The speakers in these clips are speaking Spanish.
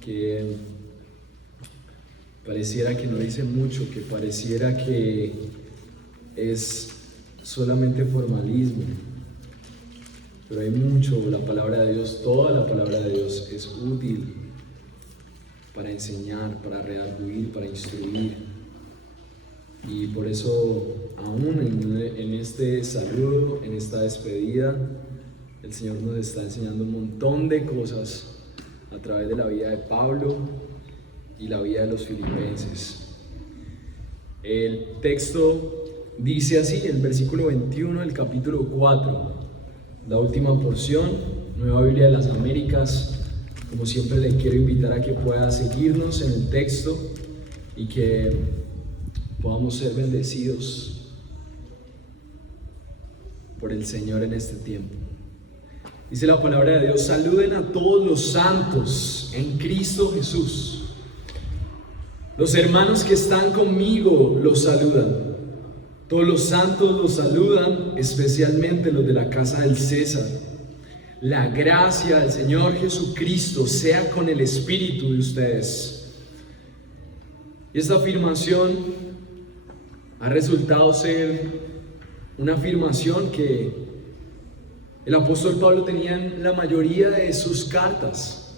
Que pareciera que no dice mucho, que pareciera que es solamente formalismo, pero hay mucho. La palabra de Dios, toda la palabra de Dios es útil para enseñar, para redarguir, para instruir. Y por eso, aún en este saludo, en esta despedida, el Señor nos está enseñando un montón de cosas a través de la vida de Pablo y la vida de los filipenses. El texto dice así, el versículo 21 del capítulo 4, la última porción, Nueva Biblia de las Américas. Como siempre, le quiero invitar a que pueda seguirnos en el texto y que podamos ser bendecidos por el Señor en este tiempo. Dice la palabra de Dios: saluden a todos los santos en Cristo Jesús. Los hermanos que están conmigo los saludan. Todos los santos los saludan, especialmente los de la casa del César. La gracia del Señor Jesucristo sea con el espíritu de ustedes. Y esta afirmación ha resultado ser una afirmación que el apóstol Pablo tenía en la mayoría de sus cartas.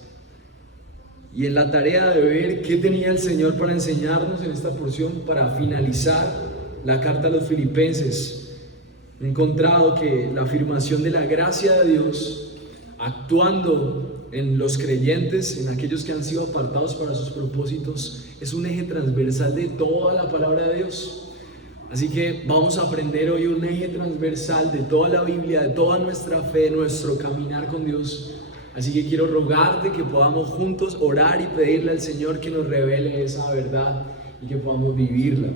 Y en la tarea de ver qué tenía el Señor para enseñarnos en esta porción, para finalizar la carta a los filipenses, he encontrado que la afirmación de la gracia de Dios actuando en los creyentes, en aquellos que han sido apartados para sus propósitos, es un eje transversal de toda la palabra de Dios. Así que vamos a aprender hoy un eje transversal de toda la Biblia, de toda nuestra fe, nuestro caminar con Dios. Así que quiero rogarte que podamos juntos orar y pedirle al Señor que nos revele esa verdad y que podamos vivirla.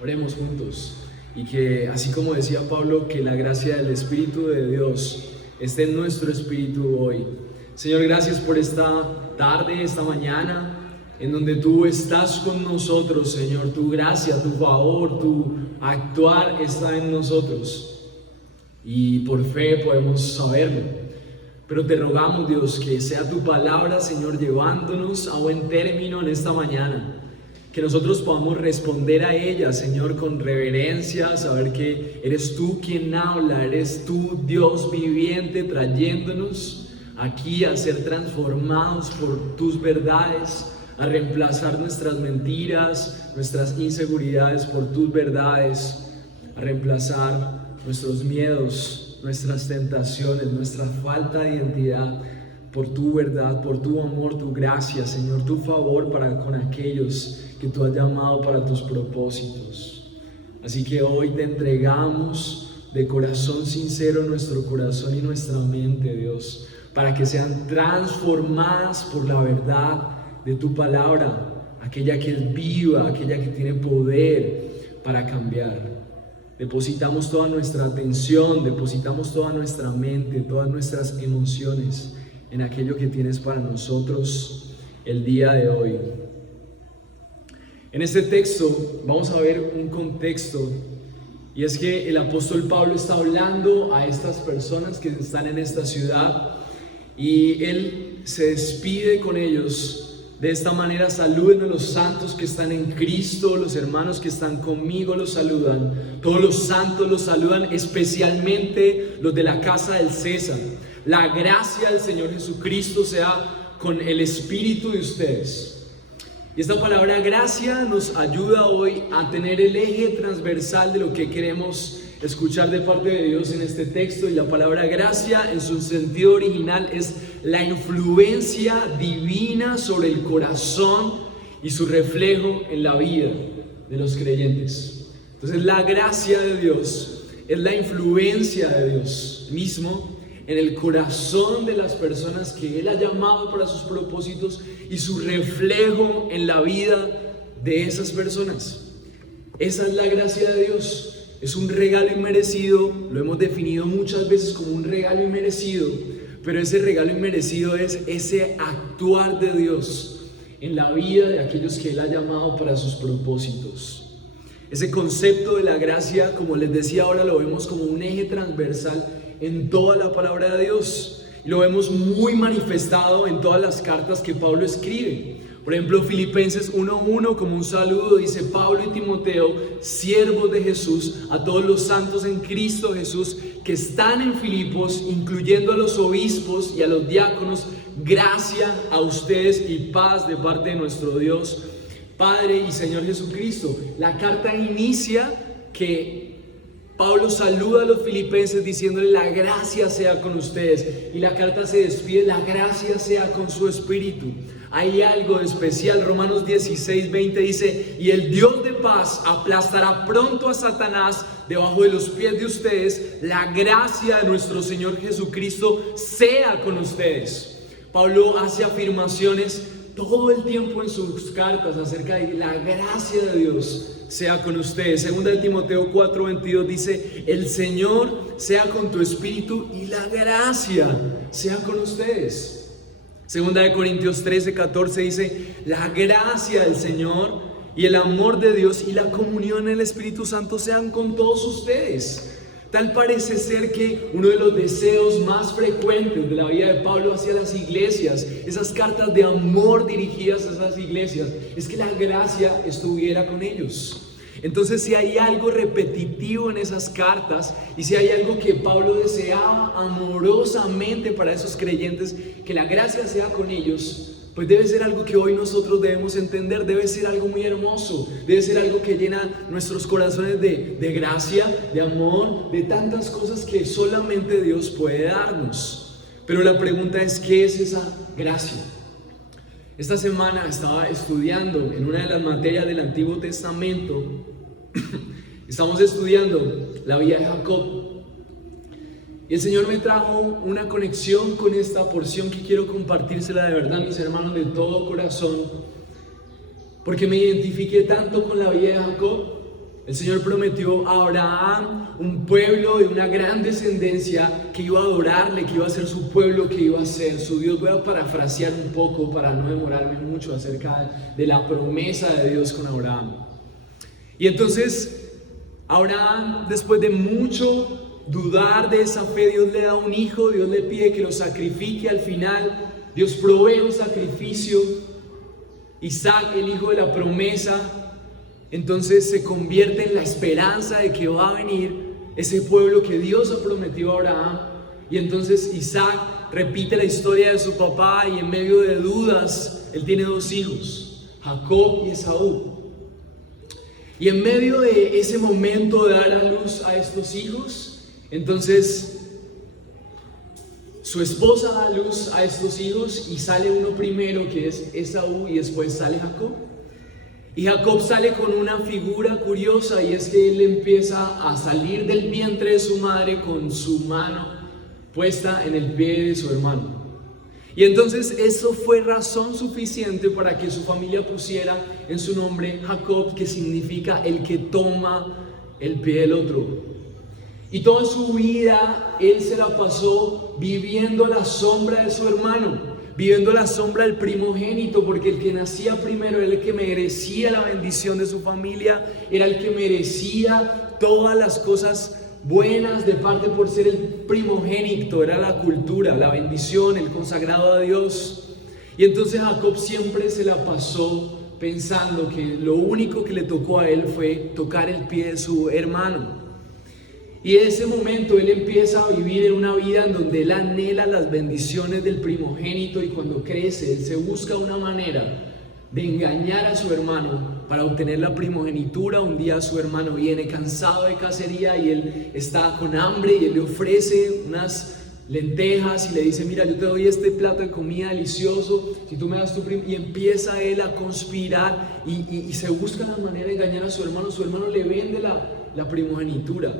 Oremos juntos y que, así como decía Pablo, que la gracia del Espíritu de Dios esté en nuestro espíritu hoy. Señor, gracias por esta tarde, esta mañana, en donde tú estás con nosotros, Señor. Tu gracia, tu favor, tu actuar está en nosotros. Y por fe podemos saberlo. Pero te rogamos, Dios, que sea tu palabra, Señor, llevándonos a buen término en esta mañana. Que nosotros podamos responder a ella, Señor, con reverencia, saber que eres tú quien habla, eres tú, Dios viviente, trayéndonos aquí a ser transformados por tus verdades, a reemplazar nuestras mentiras, nuestras inseguridades por tus verdades, a reemplazar nuestros miedos, nuestras tentaciones, nuestra falta de identidad por tu verdad, por tu amor, tu gracia, Señor, tu favor para con aquellos que tú has llamado para tus propósitos. Así que hoy te entregamos de corazón sincero nuestro corazón y nuestra mente, Dios, para que sean transformadas por la verdad de tu palabra, aquella que es viva, aquella que tiene poder para cambiar. Depositamos toda nuestra atención, depositamos toda nuestra mente, todas nuestras emociones en aquello que tienes para nosotros el día de hoy. En este texto vamos a ver un contexto, y es que el apóstol Pablo está hablando a estas personas que están en esta ciudad y él se despide con ellos de esta manera: saluden a los santos que están en Cristo, los hermanos que están conmigo los saludan, todos los santos los saludan, especialmente los de la casa del César. La gracia del Señor Jesucristo sea con el espíritu de ustedes. Y esta palabra gracia nos ayuda hoy a tener el eje transversal de lo que queremos escuchar de parte de Dios en este texto. Y la palabra gracia en su sentido original es la influencia divina sobre el corazón y su reflejo en la vida de los creyentes. Entonces, la gracia de Dios es la influencia de Dios mismo en el corazón de las personas que Él ha llamado para sus propósitos y su reflejo en la vida de esas personas. Esa es la gracia de Dios. Es un regalo inmerecido, lo hemos definido muchas veces como un regalo inmerecido, pero ese regalo inmerecido es ese actuar de Dios en la vida de aquellos que Él ha llamado para sus propósitos. Ese concepto de la gracia, como les decía ahora, lo vemos como un eje transversal en toda la palabra de Dios. Y lo vemos muy manifestado en todas las cartas que Pablo escribe. Por ejemplo, Filipenses 1:1, como un saludo, dice: Pablo y Timoteo, siervos de Jesús, a todos los santos en Cristo Jesús que están en Filipos, incluyendo a los obispos y a los diáconos, gracia a ustedes y paz de parte de nuestro Dios, Padre y Señor Jesucristo. La carta inicia que Pablo saluda a los filipenses diciéndole: la gracia sea con ustedes. Y la carta se despide: la gracia sea con su espíritu. Hay algo especial. Romanos 16:20 dice: y el Dios de paz aplastará pronto a Satanás debajo de los pies de ustedes. La gracia de nuestro Señor Jesucristo sea con ustedes. Pablo hace afirmaciones todo el tiempo en sus cartas acerca de la gracia de Dios sea con ustedes. Segunda de Timoteo 4:22 dice: el Señor sea con tu espíritu y la gracia sea con ustedes. Segunda de Corintios 13:14 dice: la gracia del Señor y el amor de Dios y la comunión en el Espíritu Santo sean con todos ustedes. Tal parece ser que uno de los deseos más frecuentes de la vida de Pablo hacia las iglesias, esas cartas de amor dirigidas a esas iglesias, es que la gracia estuviera con ellos. Entonces, si hay algo repetitivo en esas cartas y si hay algo que Pablo deseaba amorosamente para esos creyentes, que la gracia sea con ellos, pues debe ser algo que hoy nosotros debemos entender. Debe ser algo muy hermoso, debe ser algo que llena nuestros corazones de gracia, de amor, de tantas cosas que solamente Dios puede darnos. Pero la pregunta es: ¿qué es esa gracia? Esta semana estaba estudiando en una de las materias del Antiguo Testamento. Estamos estudiando la vida de Jacob. Y el Señor me trajo una conexión con esta porción que quiero compartírsela de verdad, mis hermanos, de todo corazón, porque me identifiqué tanto con la vida de Jacob. El Señor prometió a Abraham un pueblo de una gran descendencia que iba a adorarle, que iba a ser su pueblo, que iba a ser su Dios. Voy a parafrasear un poco para no demorarme mucho acerca de la promesa de Dios con Abraham. Y entonces Abraham, después de mucho dudar de esa fe, Dios le da un hijo, Dios le pide que lo sacrifique. Al final Dios provee un sacrificio. Isaac, el hijo de la promesa, entonces se convierte en la esperanza de que va a venir ese pueblo que Dios ha prometido a Abraham. Y entonces Isaac repite la historia de su papá y en medio de dudas, él tiene dos hijos, Jacob y Esaú. Y en medio de ese momento de dar a luz a estos hijos, entonces su esposa da a luz a estos hijos y sale uno primero, que es Esaú, y después sale Jacob. Y Jacob sale con una figura curiosa, y es que él empieza a salir del vientre de su madre con su mano puesta en el pie de su hermano. Y entonces eso fue razón suficiente para que su familia pusiera en su nombre Jacob, que significa el que toma el pie del otro. Y toda su vida él se la pasó viviendo a la sombra de su hermano, viviendo a la sombra del primogénito, porque el que nacía primero era el que merecía la bendición de su familia, era el que merecía todas las cosas buenas de parte por ser el primogénito. Era la cultura, la bendición, el consagrado a Dios. Y entonces Jacob siempre se la pasó pensando que lo único que le tocó a él fue tocar el pie de su hermano. Y en ese momento él empieza a vivir en una vida en donde él anhela las bendiciones del primogénito, y cuando crece él se busca una manera de engañar a su hermano para obtener la primogenitura. Un día su hermano viene cansado de cacería y él está con hambre, y él le ofrece unas lentejas y le dice: mira, yo te doy este plato de comida delicioso si tú me das tu y empieza él a conspirar y se busca la manera de engañar a su hermano. Su hermano le vende la primogenitura.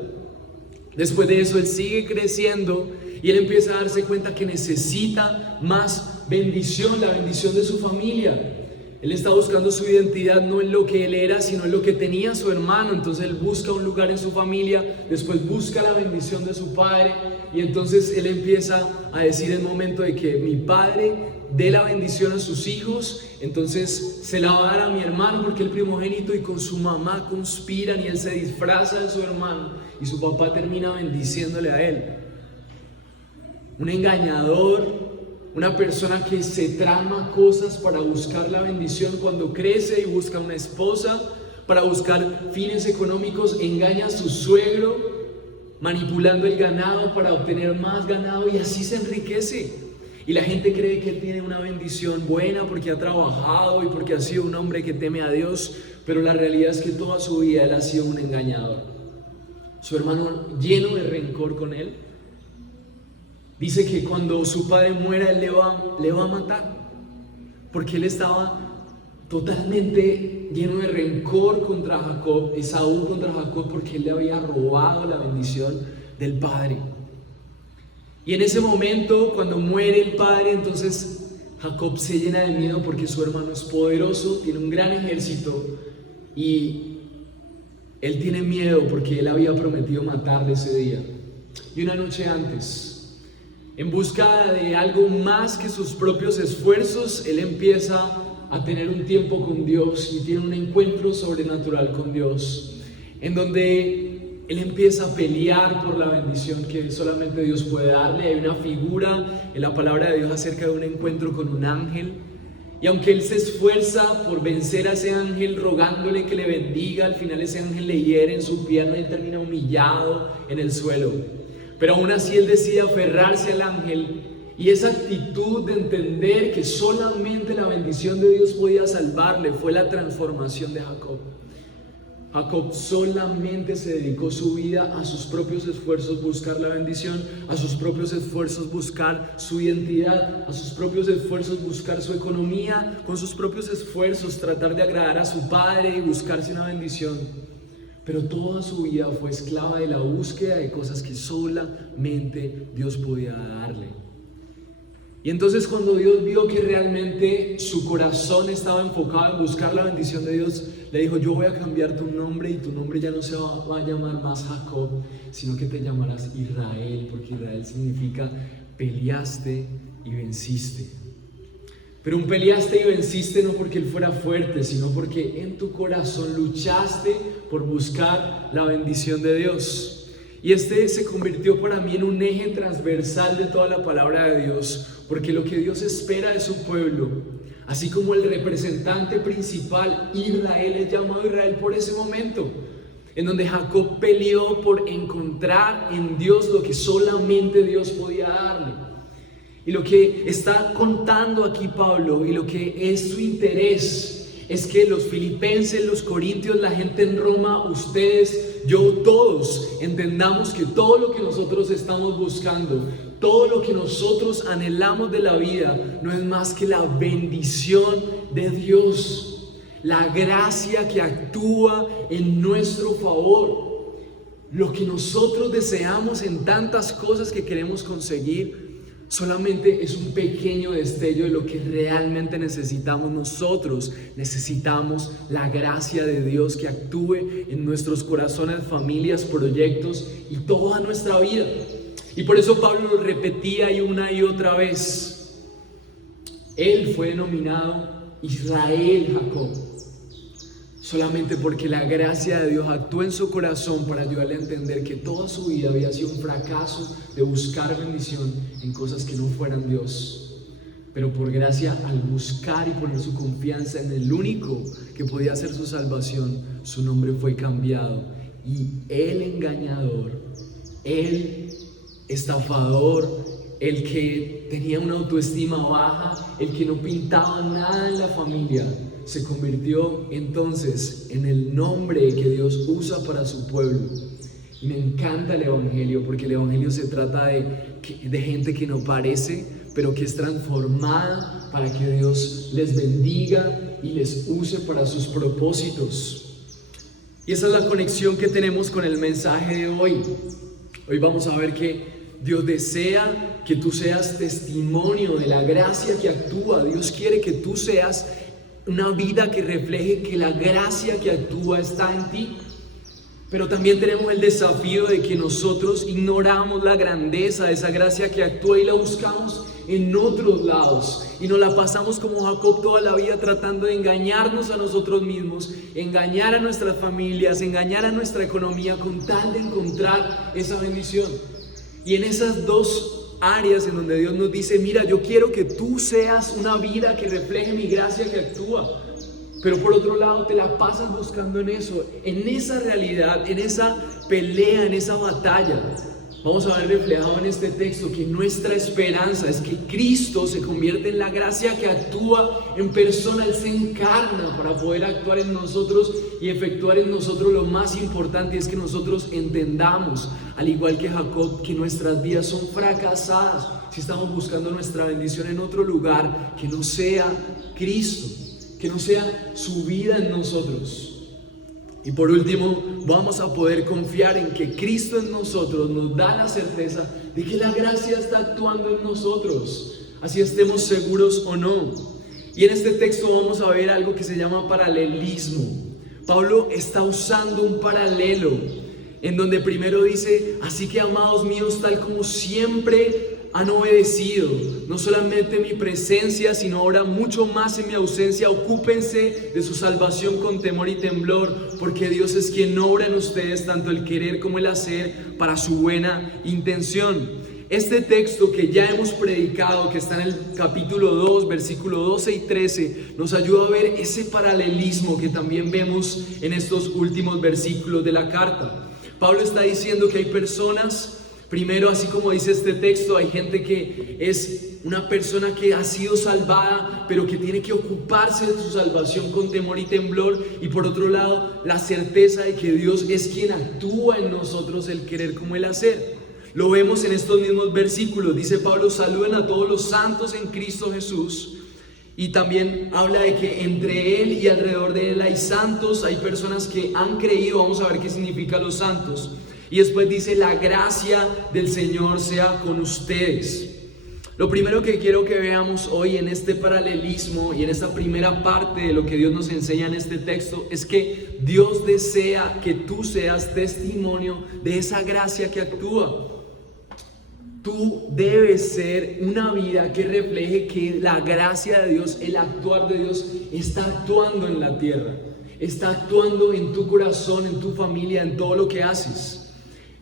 Después de eso él sigue creciendo y él empieza a darse cuenta que necesita más bendición, la bendición de su familia. Él está buscando su identidad no en lo que él era, sino en lo que tenía su hermano. Entonces él busca un lugar en su familia, después busca la bendición de su padre, y entonces él empieza a decir: el momento de que mi padre dé la bendición a sus hijos, entonces se la va a dar a mi hermano porque el primogénito, y con su mamá conspiran y él se disfraza de su hermano y su papá termina bendiciéndole a él. un engañador, una persona que se trama cosas para buscar la bendición. Cuando crece y busca una esposa para buscar fines económicos, engaña a su suegro, manipulando el ganado para obtener más ganado, y así se enriquece. Y la gente cree que él tiene una bendición buena porque ha trabajado y porque ha sido un hombre que teme a Dios, pero la realidad es que toda su vida él ha sido un engañador. Su hermano, lleno de rencor con él, dice que cuando su padre muera él le va a matar, porque él estaba totalmente lleno de rencor contra Jacob, Esaú contra Jacob, porque él le había robado la bendición del padre. Y en ese momento, cuando muere el padre, entonces Jacob se llena de miedo porque su hermano es poderoso, tiene un gran ejército, y él tiene miedo porque él había prometido matarle ese día. Y una noche antes, en busca de algo más que sus propios esfuerzos, él empieza a tener un tiempo con Dios y tiene un encuentro sobrenatural con Dios, en donde él empieza a pelear por la bendición que solamente Dios puede darle. Hay una figura en la palabra de Dios acerca de un encuentro con un ángel, y aunque él se esfuerza por vencer a ese ángel rogándole que le bendiga, al final ese ángel le hiere en su pierna y termina humillado en el suelo. Pero aún así él decide aferrarse al ángel, y esa actitud de entender que solamente la bendición de Dios podía salvarle fue la transformación de Jacob. Jacob solamente se dedicó su vida a sus propios esfuerzos buscar la bendición, a sus propios esfuerzos buscar su identidad, a sus propios esfuerzos buscar su economía, con sus propios esfuerzos tratar de agradar a su padre y buscarse una bendición. Pero toda su vida fue esclava de la búsqueda de cosas que solamente Dios podía darle. Y entonces cuando Dios vio que realmente su corazón estaba enfocado en buscar la bendición de Dios, le dijo: yo voy a cambiar tu nombre, y tu nombre ya no se va a llamar más Jacob, sino que te llamarás Israel, porque Israel significa peleaste y venciste. Pero un peleaste y venciste no porque él fuera fuerte, sino porque en tu corazón luchaste por buscar la bendición de Dios. Y este se convirtió para mí en un eje transversal de toda la palabra de Dios, porque lo que Dios espera de su pueblo, así como el representante principal, Israel, es llamado Israel por ese momento, en donde Jacob peleó por encontrar en Dios lo que solamente Dios podía darle. Y lo que está contando aquí Pablo, y lo que es su interés, es que los filipenses, los corintios, la gente en Roma, ustedes, yo, todos entendamos que todo lo que nosotros estamos buscando, todo lo que nosotros anhelamos de la vida, no es más que la bendición de Dios, la gracia que actúa en nuestro favor. Lo que nosotros deseamos en tantas cosas que queremos conseguir solamente es un pequeño destello de lo que realmente necesitamos nosotros. Necesitamos la gracia de Dios que actúe en nuestros corazones, familias, proyectos y toda nuestra vida. Y por eso Pablo lo repetía y una y otra vez. Él fue denominado Israel Jacob, solamente porque la gracia de Dios actuó en su corazón para ayudarle a entender que toda su vida había sido un fracaso de buscar bendición en cosas que no fueran Dios. Pero por gracia, al buscar y poner su confianza en el único que podía hacer su salvación, su nombre fue cambiado. Y el engañador, el estafador, el que tenía una autoestima baja, el que no pintaba nada en la familia, se convirtió entonces en el nombre que Dios usa para su pueblo. Y me encanta el Evangelio, porque el Evangelio se trata de gente que no parece, pero que es transformada para que Dios les bendiga y les use para sus propósitos. Y esa es la conexión que tenemos con el mensaje de hoy. Hoy vamos a ver que Dios desea que tú seas testimonio de la gracia que actúa. Dios quiere que tú seas una vida que refleje que la gracia que actúa está en ti. Pero también tenemos el desafío de que nosotros ignoramos la grandeza de esa gracia que actúa y la buscamos en otros lados, y nos la pasamos como Jacob toda la vida tratando de engañarnos a nosotros mismos, engañar a nuestras familias, engañar a nuestra economía con tal de encontrar esa bendición. Y en esas dos áreas en donde Dios nos dice, mira, yo quiero que tú seas una vida que refleje mi gracia que actúa. Pero por otro lado te la pasas buscando en eso, en esa realidad, en esa pelea, en esa batalla. Vamos a ver reflejado en este texto que nuestra esperanza es que Cristo se convierte en la gracia que actúa en persona. Él se encarna para poder actuar en nosotros y efectuar en nosotros lo más importante, es que nosotros entendamos, al igual que Jacob, que nuestras vidas son fracasadas si estamos buscando nuestra bendición en otro lugar que no sea Cristo, que no sea su vida en nosotros. Y por último, vamos a poder confiar en que Cristo en nosotros nos da la certeza de que la gracia está actuando en nosotros, así estemos seguros o no. Y en este texto vamos a ver algo que se llama paralelismo. Pablo está usando un paralelo en donde primero dice, así que amados míos, tal como siempre han obedecido, no solamente en mi presencia, sino ahora mucho más en mi ausencia, ocúpense de su salvación con temor y temblor, porque Dios es quien obra en ustedes tanto el querer como el hacer para su buena intención. Este texto que ya hemos predicado, que está en el capítulo 2, versículo 12 y 13, nos ayuda a ver ese paralelismo que también vemos en estos últimos versículos de la carta. Pablo está diciendo que hay personas, primero, así como dice este texto, hay gente que es una persona que ha sido salvada, pero que tiene que ocuparse de su salvación con temor y temblor. Y por otro lado, la certeza de que Dios es quien actúa en nosotros el querer como el hacer. Lo vemos en estos mismos versículos. Dice Pablo, saluden a todos los santos en Cristo Jesús. Y también habla de que entre Él y alrededor de Él hay santos, hay personas que han creído. Vamos a ver qué significa los santos. Y después dice, la gracia del Señor sea con ustedes. Lo primero que quiero que veamos hoy en este paralelismo y en esta primera parte de lo que Dios nos enseña en este texto es que Dios desea que tú seas testimonio de esa gracia que actúa. Tú debes ser una vida que refleje que la gracia de Dios, el actuar de Dios está actuando en la tierra, está actuando en tu corazón, en tu familia, en todo lo que haces.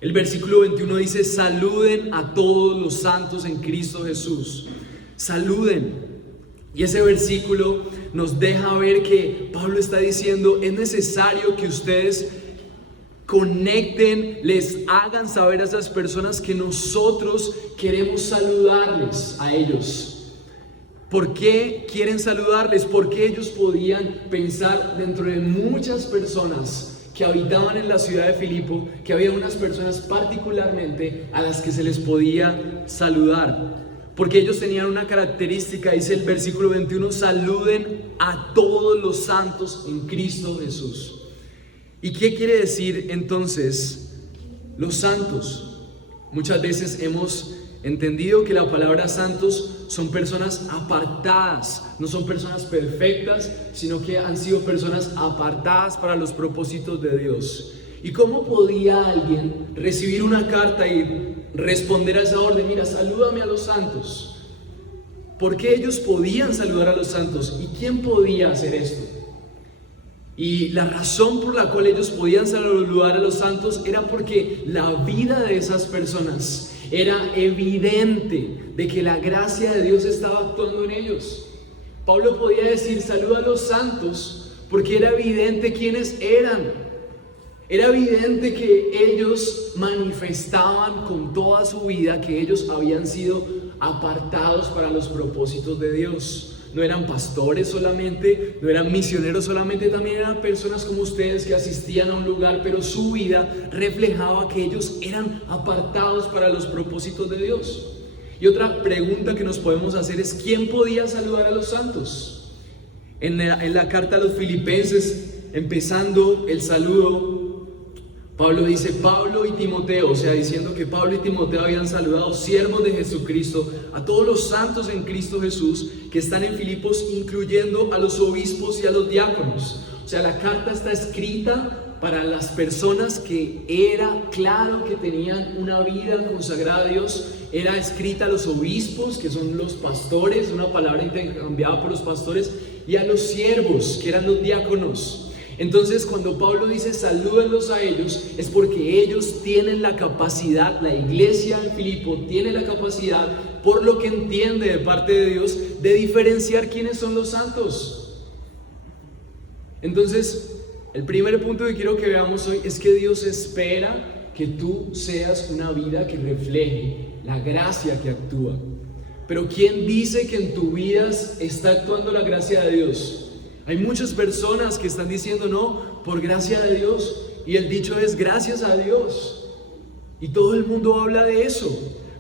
El versículo 21 dice, saluden a todos los santos en Cristo Jesús. Saluden. Y ese versículo nos deja ver que Pablo está diciendo, es necesario que ustedes conecten, les hagan saber a esas personas que nosotros queremos saludarles a ellos. ¿Por qué quieren saludarles? Porque ellos podían pensar dentro de muchas personas que habitaban en la ciudad de Filipo, que había unas personas particularmente a las que se les podía saludar, porque ellos tenían una característica, dice el versículo 21, saluden a todos los santos en Cristo Jesús. ¿Y qué quiere decir entonces los santos? Muchas veces hemos entendido que la palabra santos son personas apartadas, no son personas perfectas, sino que han sido personas apartadas para los propósitos de Dios. ¿Y cómo podía alguien recibir una carta y responder a esa orden? Mira, salúdame a los santos. ¿Por qué ellos podían saludar a los santos? ¿Y quién podía hacer esto? Y la razón por la cual ellos podían saludar a los santos era porque la vida de esas personas era evidente de que la gracia de Dios estaba actuando en ellos. Pablo podía decir, saluda a los santos, porque era evidente quiénes eran. Era evidente que ellos manifestaban con toda su vida que ellos habían sido apartados para los propósitos de Dios. No eran pastores solamente, no eran misioneros solamente, también eran personas como ustedes que asistían a un lugar, pero su vida reflejaba que ellos eran apartados para los propósitos de Dios. Y otra pregunta que nos podemos hacer es, ¿quién podía saludar a los santos? En la carta a los Filipenses, empezando el saludo, Pablo dice, Pablo y Timoteo, o sea, diciendo que Pablo y Timoteo habían saludado, siervos de Jesucristo, a todos los santos en Cristo Jesús que están en Filipos, incluyendo a los obispos y a los diáconos. O sea, la carta está escrita para las personas que era claro que tenían una vida consagrada a Dios. Era escrita a los obispos, que son los pastores, una palabra intercambiada por los pastores, y a los siervos, que eran los diáconos. Entonces, cuando Pablo dice salúdenlos a ellos, es porque ellos tienen la capacidad, la iglesia en Filipo tiene la capacidad, por lo que entiende de parte de Dios, de diferenciar quiénes son los santos. Entonces, el primer punto que quiero que veamos hoy es que Dios espera que tú seas una vida que refleje la gracia que actúa. Pero ¿quién dice que en tu vida está actuando la gracia de Dios? Hay muchas personas que están diciendo no, por gracia de Dios, y el dicho es gracias a Dios, y todo el mundo habla de eso,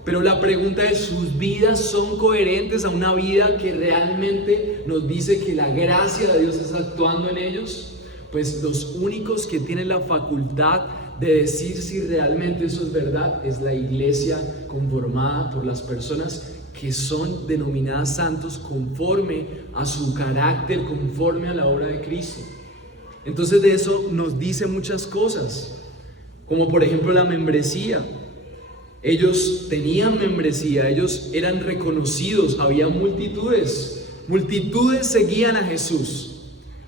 pero la pregunta es, ¿sus vidas son coherentes a una vida que realmente nos dice que la gracia de Dios está actuando en ellos? Pues los únicos que tienen la facultad de decir si realmente eso es verdad es la iglesia conformada por las personas que son denominadas santos conforme a su carácter, conforme a la obra de Cristo. Entonces de eso nos dice muchas cosas, como por ejemplo la membresía. Ellos tenían membresía, ellos eran reconocidos, había multitudes seguían a Jesús,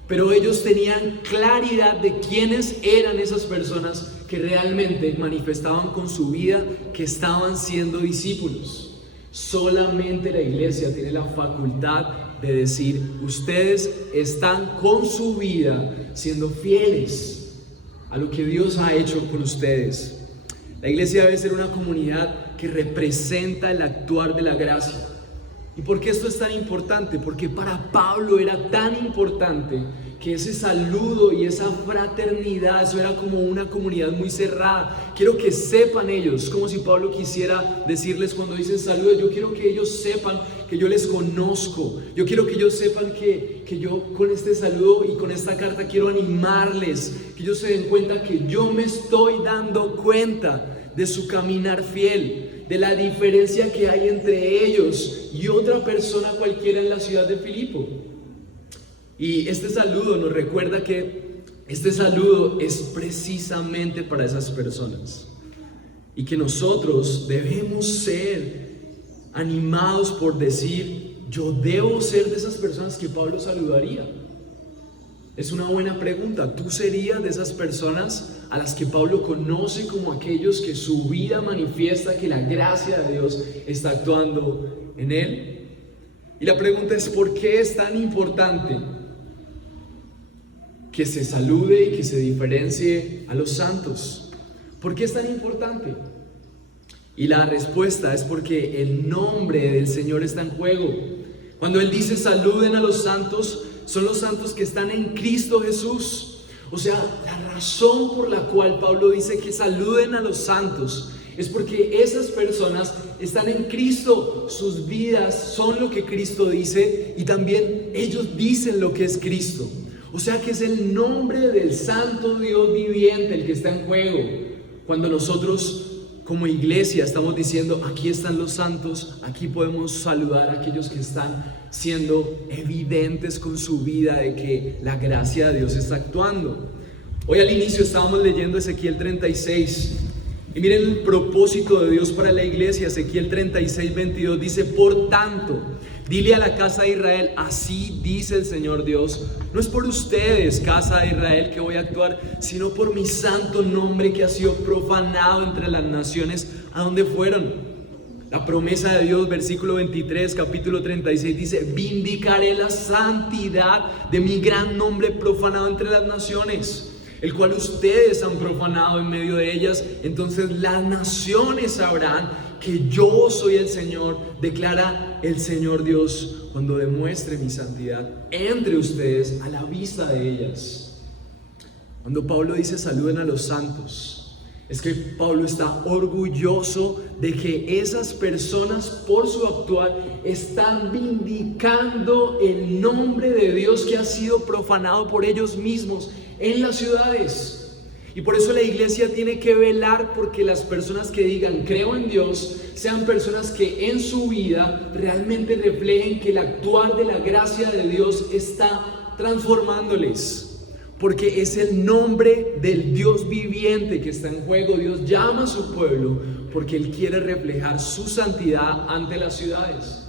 pero ellos tenían claridad de quiénes eran esas personas que realmente manifestaban con su vida que estaban siendo discípulos. Solamente la iglesia tiene la facultad de decir, ustedes están con su vida siendo fieles a lo que Dios ha hecho con ustedes. La iglesia debe ser una comunidad que representa el actuar de la gracia. ¿Y por qué esto es tan importante? Porque para Pablo era tan importante que ese saludo y esa fraternidad, eso era como una comunidad muy cerrada. Quiero que sepan ellos, como si Pablo quisiera decirles cuando dicen saludos, yo quiero que ellos sepan que yo les conozco. Yo quiero que ellos sepan que yo con este saludo y con esta carta quiero animarles, que ellos se den cuenta que yo me estoy dando cuenta de su caminar fiel, de la diferencia que hay entre ellos y otra persona cualquiera en la ciudad de Filipo. Y este saludo nos recuerda que este saludo es precisamente para esas personas y que nosotros debemos ser animados por decir, yo debo ser de esas personas que Pablo saludaría. Es una buena pregunta. ¿Tú serías de esas personas a las que Pablo conoce como aquellos que su vida manifiesta que la gracia de Dios está actuando en él? Y la pregunta es, ¿por qué es tan importante que se salude y que se diferencie a los santos? ¿Por qué es tan importante? Y la respuesta es porque el nombre del Señor está en juego. Cuando Él dice saluden a los santos, son los santos que están en Cristo Jesús. O sea, la razón por la cual Pablo dice que saluden a los santos es porque esas personas están en Cristo, sus vidas son lo que Cristo dice y también ellos dicen lo que es Cristo. O sea que es el nombre del santo Dios viviente el que está en juego. Cuando nosotros como iglesia estamos diciendo, aquí están los santos, aquí podemos saludar a aquellos que están siendo evidentes con su vida de que la gracia de Dios está actuando. Hoy al inicio estábamos leyendo Ezequiel 36 y miren el propósito de Dios para la iglesia. Ezequiel 36, 22 dice, por tanto, dile a la casa de Israel, así dice el Señor Dios, no es por ustedes, casa de Israel, que voy a actuar, sino por mi santo nombre que ha sido profanado entre las naciones a donde fueron. La promesa de Dios, versículo 23, capítulo 36, dice, vindicaré la santidad de mi gran nombre profanado entre las naciones, el cual ustedes han profanado en medio de ellas. Entonces las naciones sabrán que yo soy el Señor, declara el Señor Dios, cuando demuestre mi santidad entre ustedes a la vista de ellas. Cuando Pablo dice saluden a los santos, es que Pablo está orgulloso de que esas personas por su actuar están vindicando el nombre de Dios que ha sido profanado por ellos mismos en las ciudades. Y por eso la iglesia tiene que velar porque las personas que digan creo en Dios sean personas que en su vida realmente reflejen que el actuar de la gracia de Dios está transformándoles. Porque es el nombre del Dios viviente que está en juego. Dios llama a su pueblo porque Él quiere reflejar su santidad ante las ciudades.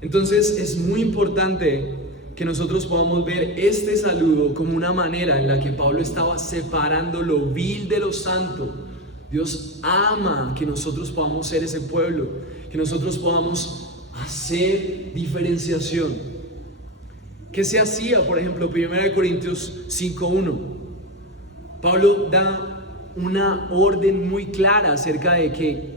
Entonces es muy importante que nosotros podamos ver este saludo como una manera en la que Pablo estaba separando lo vil de lo santo. Dios ama que nosotros podamos ser ese pueblo, que nosotros podamos hacer diferenciación. ¿Qué se hacía? Por ejemplo, 1 Corintios 5:1. Pablo da una orden muy clara acerca de que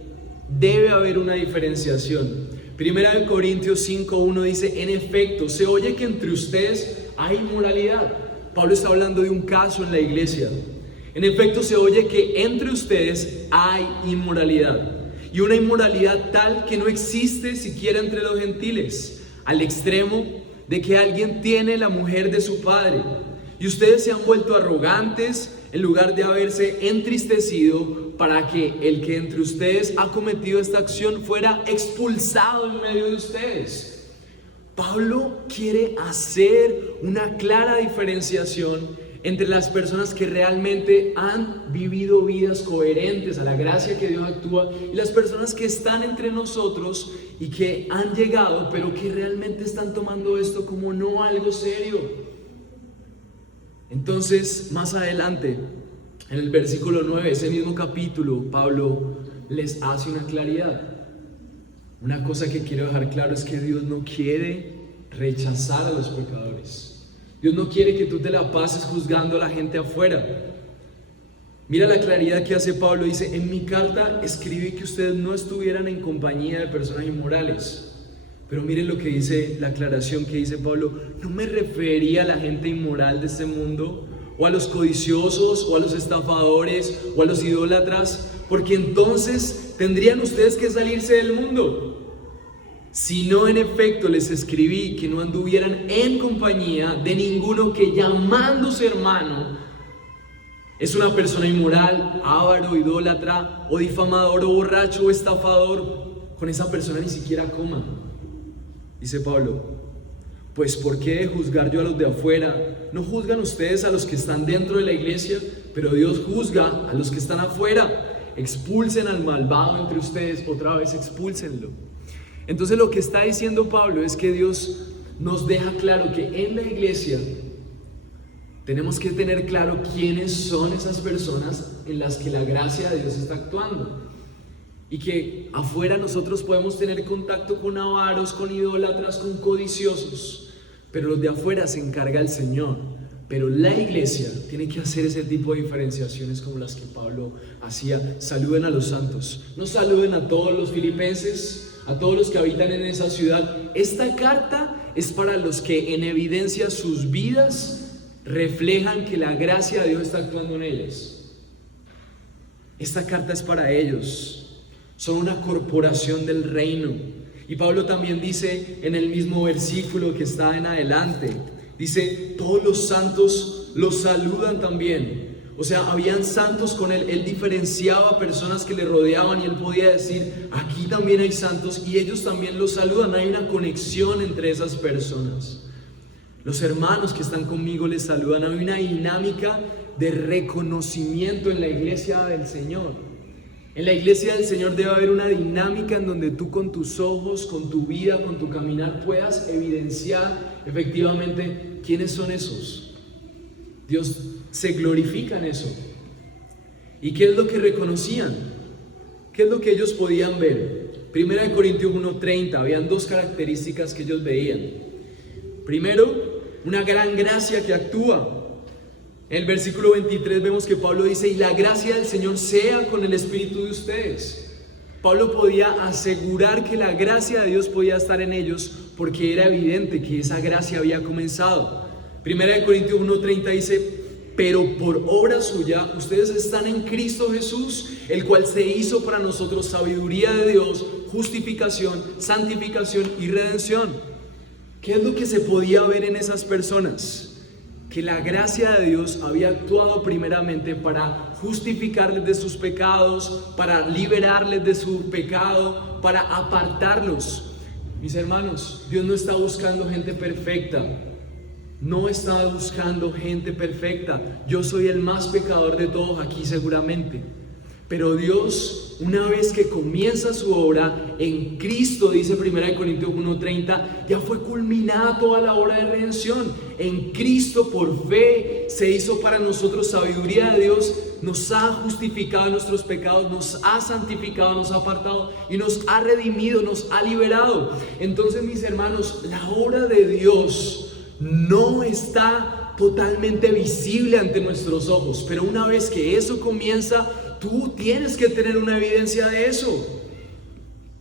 debe haber una diferenciación. 1 Corintios 5:1 dice: en efecto, se oye que entre ustedes hay inmoralidad. Pablo está hablando de un caso en la iglesia. En efecto, se oye que entre ustedes hay inmoralidad, y una inmoralidad tal que no existe siquiera entre los gentiles, al extremo de que alguien tiene la mujer de su padre, y ustedes se han vuelto arrogantes en lugar de haberse entristecido para que el que entre ustedes ha cometido esta acción fuera expulsado en medio de ustedes. Pablo quiere hacer una clara diferenciación entre las personas que realmente han vivido vidas coherentes a la gracia que Dios actúa y las personas que están entre nosotros y que han llegado pero que realmente están tomando esto como no algo serio. Entonces, más adelante, en el versículo 9, ese mismo capítulo, Pablo les hace una claridad. Una cosa que quiero dejar claro es que Dios no quiere rechazar a los pecadores. Dios no quiere que tú te la pases juzgando a la gente afuera. Mira la claridad que hace Pablo. Dice: en mi carta escribí que ustedes no estuvieran en compañía de personas inmorales. Pero miren lo que dice, la aclaración que dice Pablo: no me refería a la gente inmoral de este mundo, o a los codiciosos, o a los estafadores, o a los idólatras, porque entonces tendrían ustedes que salirse del mundo. Sino en efecto les escribí que no anduvieran en compañía de ninguno que, llamándose hermano, es una persona inmoral, avaro, idólatra, o difamador, o borracho, o estafador. Con esa persona ni siquiera coman. Dice Pablo: pues ¿por qué juzgar yo a los de afuera? ¿No juzgan ustedes a los que están dentro de la iglesia? Pero Dios juzga a los que están afuera. Expulsen al malvado entre ustedes, otra vez expúlsenlo. Entonces lo que está diciendo Pablo es que Dios nos deja claro que en la iglesia tenemos que tener claro quiénes son esas personas en las que la gracia de Dios está actuando. Y que afuera nosotros podemos tener contacto con avaros, con idólatras, con codiciosos, pero los de afuera se encarga el Señor. Pero la iglesia tiene que hacer ese tipo de diferenciaciones como las que Pablo hacía. Saluden a los santos. No saluden a todos los filipenses, a todos los que habitan en esa ciudad. Esta carta es para los que en evidencia sus vidas reflejan que la gracia de Dios está actuando en ellas. Esta carta es para ellos. Son una corporación del reino. Y Pablo también dice en el mismo versículo que está en adelante, dice: todos los santos los saludan también. O sea, habían santos con él. Él diferenciaba a personas que le rodeaban y él podía decir: aquí también hay santos, y ellos también los saludan. Hay una conexión entre esas personas. Los hermanos que están conmigo les saludan. Hay una dinámica de reconocimiento en la iglesia del Señor. En la iglesia del Señor debe haber una dinámica en donde tú con tus ojos, con tu vida, con tu caminar puedas evidenciar efectivamente quiénes son esos. Dios se glorifica en eso. ¿Y qué es lo que reconocían? ¿Qué es lo que ellos podían ver? 1 Corintios 1:30, habían dos características que ellos veían. Primero, una gran gracia que actúa. En el versículo 23 vemos que Pablo dice: y la gracia del Señor sea con el espíritu de ustedes. Pablo podía asegurar que la gracia de Dios podía estar en ellos porque era evidente que esa gracia había comenzado. 1 Corintios 1:30 dice: pero por obra suya ustedes están en Cristo Jesús, el cual se hizo para nosotros sabiduría de Dios, justificación, santificación y redención. ¿Qué es lo que se podía ver en esas personas? Que la gracia de Dios había actuado primeramente para justificarles de sus pecados, para liberarles de su pecado, para apartarlos. Mis hermanos, Dios no está buscando gente perfecta. No está buscando gente perfecta. Yo soy el más pecador de todos aquí seguramente. Pero Dios, una vez que comienza su obra en Cristo, dice 1 Corintios 1:30, ya fue culminada toda la obra de redención. En Cristo, por fe, se hizo para nosotros sabiduría de Dios, nos ha justificado nuestros pecados, nos ha santificado, nos ha apartado y nos ha redimido, nos ha liberado. Entonces, mis hermanos, la obra de Dios no está totalmente visible ante nuestros ojos, pero una vez que eso comienza, tú tienes que tener una evidencia de eso.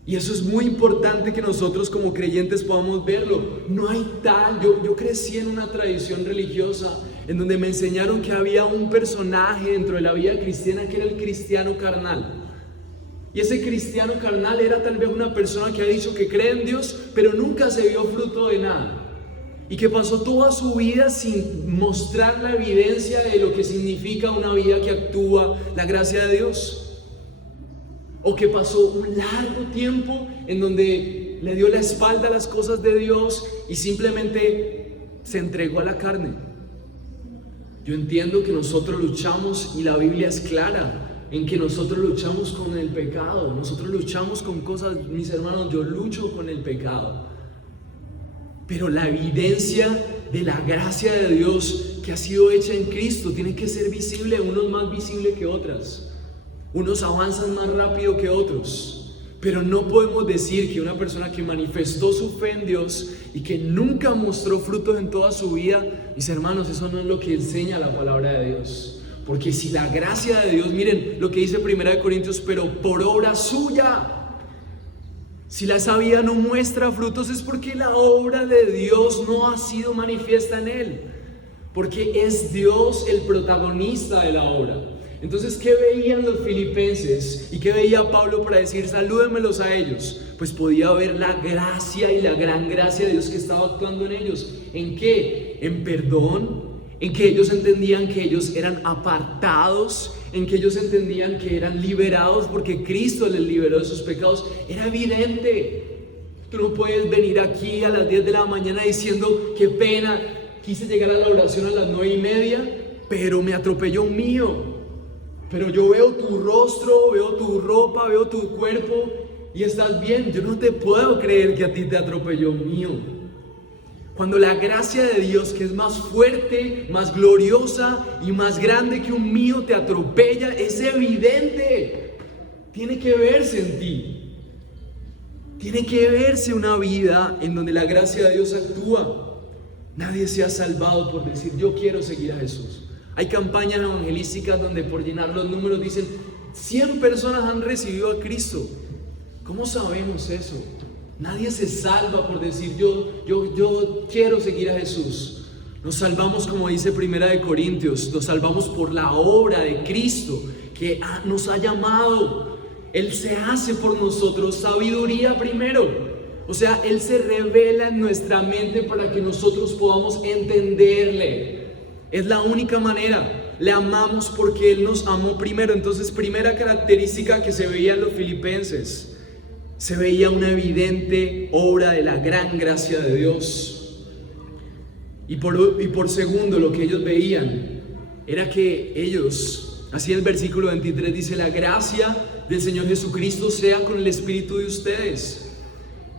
Y eso es muy importante que nosotros como creyentes podamos verlo. No hay tal, yo crecí en una tradición religiosa en donde me enseñaron que había un personaje dentro de la vida cristiana que era el cristiano carnal. Y ese cristiano carnal era tal vez una persona que ha dicho que cree en Dios, pero nunca se vio fruto de nada. Y que pasó toda su vida sin mostrar la evidencia de lo que significa una vida que actúa la gracia de Dios. O que pasó un largo tiempo en donde le dio la espalda a las cosas de Dios y simplemente se entregó a la carne. Yo entiendo que nosotros luchamos, y la Biblia es clara en que nosotros luchamos con el pecado. Nosotros luchamos con cosas, mis hermanos, yo lucho con el pecado. Pero la evidencia de la gracia de Dios que ha sido hecha en Cristo tiene que ser visible, unos más visible que otras. Unos avanzan más rápido que otros. Pero no podemos decir que una persona que manifestó su fe en Dios y que nunca mostró frutos en toda su vida, mis hermanos, eso no es lo que enseña la palabra de Dios. Porque si la gracia de Dios, miren lo que dice 1 Corintios, pero por obra suya. Si esa vida no muestra frutos es porque la obra de Dios no ha sido manifiesta en él. Porque es Dios el protagonista de la obra. Entonces, ¿qué veían los filipenses? ¿Y qué veía Pablo para decir salúdenmelos a ellos? Pues podía ver la gracia y la gran gracia de Dios que estaba actuando en ellos. ¿En qué? En perdón, en que ellos entendían que ellos eran apartados, en que ellos entendían que eran liberados porque Cristo les liberó de sus pecados. Era evidente. Tú no puedes venir aquí a las 10 de la mañana diciendo qué pena, quise llegar a la oración a las 9:30, pero me atropelló un mío. Pero yo veo tu rostro, veo tu ropa, veo tu cuerpo y estás bien. Yo no te puedo creer que a ti te atropelló un mío. Cuando la gracia de Dios, que es más fuerte, más gloriosa y más grande que un mío, te atropella, es evidente. Tiene que verse en ti. Tiene que verse una vida en donde la gracia de Dios actúa. Nadie se ha salvado por decir yo quiero seguir a Jesús. Hay campañas evangelísticas donde por llenar los números dicen 100 personas han recibido a Cristo. ¿Cómo sabemos eso? Nadie se salva por decir yo quiero seguir a Jesús. Nos salvamos, como dice 1 Corintios, nos salvamos por la obra de Cristo que nos ha llamado. Él se hace por nosotros sabiduría primero. O sea, Él se revela en nuestra mente para que nosotros podamos entenderle. Es la única manera. Le amamos porque Él nos amó primero. Entonces, primera característica que se veía en los filipenses, se veía una evidente obra de la gran gracia de Dios. Y por segundo, lo que ellos veían era que ellos, así el versículo 23 dice, la gracia del Señor Jesucristo sea con el espíritu de ustedes.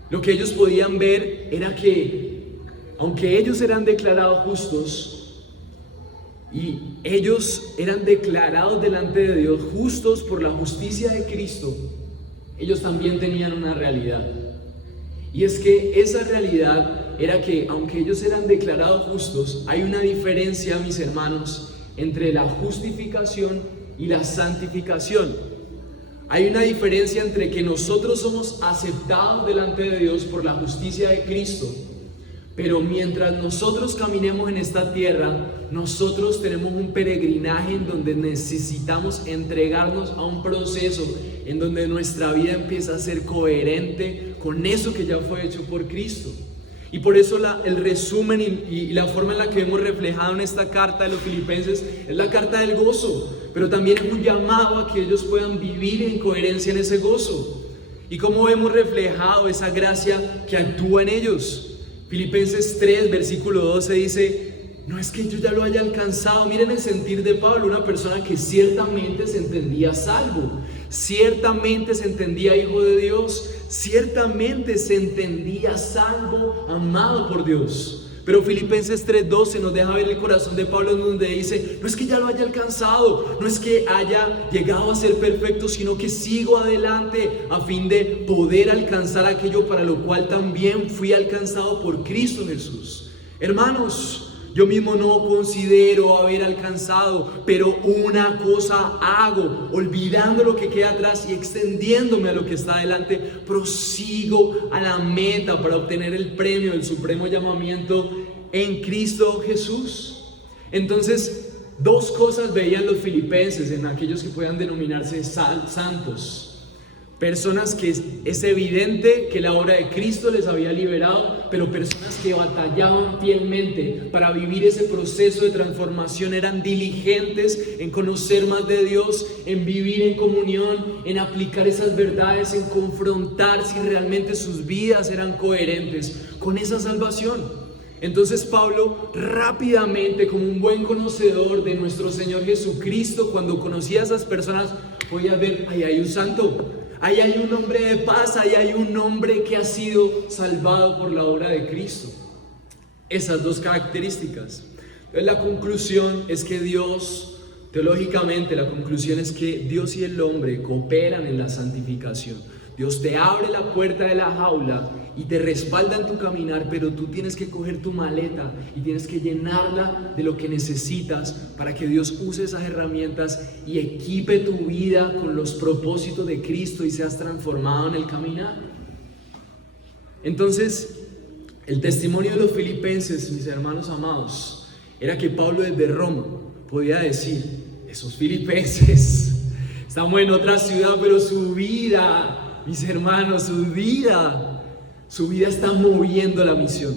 Lo que ellos podían ver era que, aunque ellos eran declarados justos, y ellos eran declarados delante de Dios justos por la justicia de Cristo, ellos también tenían una realidad. Y es que esa realidad era que, aunque ellos eran declarados justos, hay una diferencia, mis hermanos, entre la justificación y la santificación. Hay una diferencia entre que nosotros somos aceptados delante de Dios por la justicia de Cristo, pero mientras nosotros caminemos en esta tierra, nosotros tenemos un peregrinaje en donde necesitamos entregarnos a un proceso en donde nuestra vida empieza a ser coherente con eso que ya fue hecho por Cristo. Y por eso el resumen y la forma en la que hemos reflejado en esta carta de los filipenses es la carta del gozo, pero también es un llamado a que ellos puedan vivir en coherencia en ese gozo. Y cómo hemos reflejado esa gracia que actúa en ellos. Filipenses 3, versículo 12 dice: no es que yo ya lo haya alcanzado. Miren el sentir de Pablo, una persona que ciertamente se entendía salvo, ciertamente se entendía hijo de Dios, ciertamente se entendía salvo, amado por Dios. Pero Filipenses 3:12 nos deja ver el corazón de Pablo, en donde dice, no es que ya lo haya alcanzado, no es que haya llegado a ser perfecto, sino que sigo adelante a fin de poder alcanzar aquello para lo cual también fui alcanzado por Cristo Jesús. Hermanos, yo mismo no considero haber alcanzado, pero una cosa hago, olvidando lo que queda atrás y extendiéndome a lo que está adelante, prosigo a la meta para obtener el premio del supremo llamamiento en Cristo Jesús. Entonces, dos cosas veían los filipenses en aquellos que puedan denominarse santos. Personas que es evidente que la obra de Cristo les había liberado, pero personas que batallaban fielmente para vivir ese proceso de transformación, eran diligentes en conocer más de Dios, en vivir en comunión, en aplicar esas verdades, en confrontar si realmente sus vidas eran coherentes con esa salvación. Entonces Pablo rápidamente, como un buen conocedor de nuestro Señor Jesucristo, cuando conocía a esas personas, podía ver, ahí hay un santo, ahí hay un hombre de paz, ahí hay un hombre que ha sido salvado por la obra de Cristo. Esas dos características. Entonces la conclusión es que Dios, teológicamente la conclusión es que Dios y el hombre cooperan en la santificación. Dios te abre la puerta de la jaula y te respalda en tu caminar, pero tú tienes que coger tu maleta y tienes que llenarla de lo que necesitas para que Dios use esas herramientas y equipe tu vida con los propósitos de Cristo y seas transformado en el caminar. Entonces, el testimonio de los filipenses, mis hermanos amados, era que Pablo desde Roma podía decir, esos filipenses, estamos en otra ciudad, pero su vida, mis hermanos, su vida está moviendo la misión.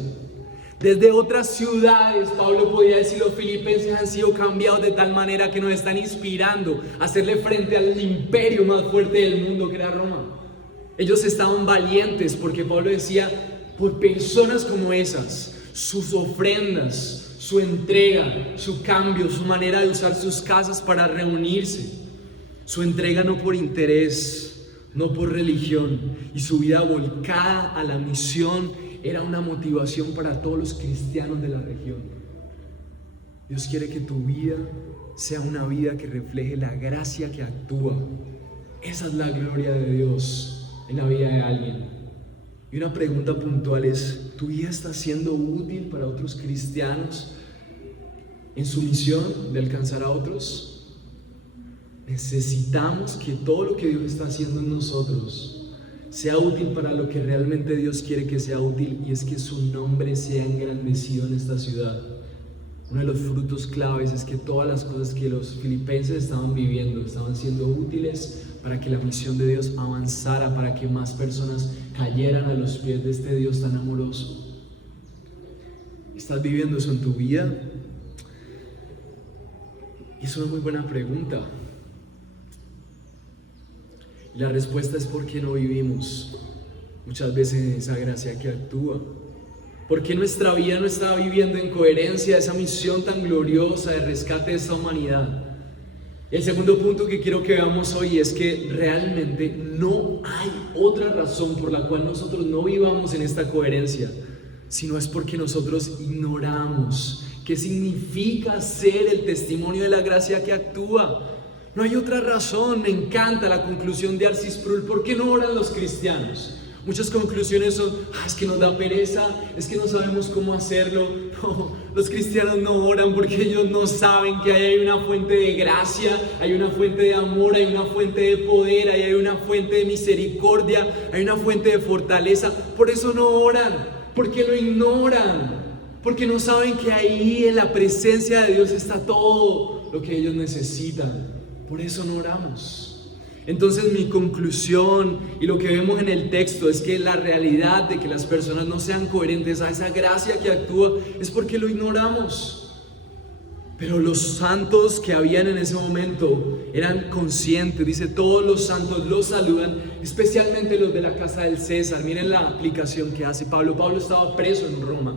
Desde otras ciudades, Pablo podía decir, los filipenses han sido cambiados de tal manera que nos están inspirando a hacerle frente al imperio más fuerte del mundo, que era Roma. Ellos estaban valientes porque Pablo decía, por personas como esas, sus ofrendas, su entrega, su cambio, su manera de usar sus casas para reunirse, su entrega no por interés, no por religión, y su vida volcada a la misión era una motivación para todos los cristianos de la región. Dios quiere que tu vida sea una vida que refleje la gracia que actúa. Esa es la gloria de Dios en la vida de alguien. Y una pregunta puntual es, ¿tu vida está siendo útil para otros cristianos en su misión de alcanzar a otros? Necesitamos que todo lo que Dios está haciendo en nosotros sea útil para lo que realmente Dios quiere que sea útil, y es que su nombre sea engrandecido en esta ciudad. Uno de los frutos claves es que todas las cosas que los filipenses estaban viviendo estaban siendo útiles para que la misión de Dios avanzara, para que más personas cayeran a los pies de este Dios tan amoroso. ¿Estás viviendo eso en tu vida? Y es una muy buena pregunta. Y la respuesta es porque no vivimos muchas veces en esa gracia que actúa. Porque nuestra vida no está viviendo en coherencia esa misión tan gloriosa de rescate de esta humanidad. El segundo punto que quiero que veamos hoy es que realmente no hay otra razón por la cual nosotros no vivamos en esta coherencia, sino es porque nosotros ignoramos qué significa ser el testimonio de la gracia que actúa. No hay otra razón. Me encanta la conclusión de R.C. Sproul. ¿Por qué no oran los cristianos? Muchas conclusiones son, es que nos da pereza, es que no sabemos cómo hacerlo. No, los cristianos no oran porque ellos no saben que ahí hay una fuente de gracia, hay una fuente de amor, hay una fuente de poder, ahí hay una fuente de misericordia, hay una fuente de fortaleza. Por eso no oran, porque lo ignoran, porque no saben que ahí en la presencia de Dios está todo lo que ellos necesitan. Por eso no oramos. Entonces mi conclusión y lo que vemos en el texto es que la realidad de que las personas no sean coherentes a esa gracia que actúa es porque lo ignoramos. Pero los santos que habían en ese momento eran conscientes. Dice, todos los santos los saludan, especialmente los de la casa del César. Miren la aplicación que hace Pablo. Pablo estaba preso en Roma.